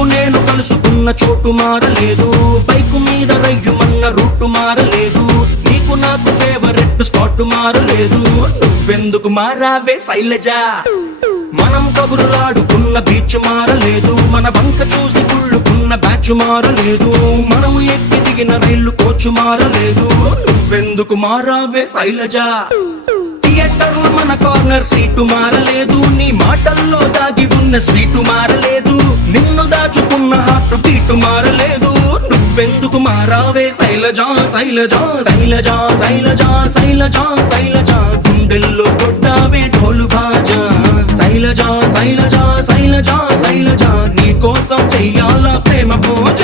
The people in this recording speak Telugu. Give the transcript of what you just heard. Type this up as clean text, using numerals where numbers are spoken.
నువ్వు నేను కలుసుకున్న చోటు మారలేదు, బైకు మీద రయ్యుమన్న రూటు మారలేదు, నీకు నాకు ఫేవరెట్ స్పాట్ మారలేదు. నువ్వెందుకు మారావే శైలజా? మనం కబురులాడుకున్న బీచ్ మారలేదు, మన బంక చూసి కుళ్ళుకున్న బ్యాచ్ మారలేదు, మనము ఎక్కి దిగిన రైలు కోచు మారలేదు. నువ్వెందుకు మారావే శైలజా? థియేటర్లో మన కార్నర్ సీటు మారలేదు, నీ మాటల్లో దాగి ఉన్న స్వీటు మారలేదు, నిన్ను దాచుకున్న హార్ట్ బీటు మారలేదు. నువ్వెందుకు మారావే శైలజా? శైలజా శైలజా శైలజా శైలజా శైలజా గుండెల్లో కొట్టావే ఢోలు బాజా. శైలజా శైలజా శైలజా శైలజా నీ కోసం చెయ్యాల ప్రేమ పూజ.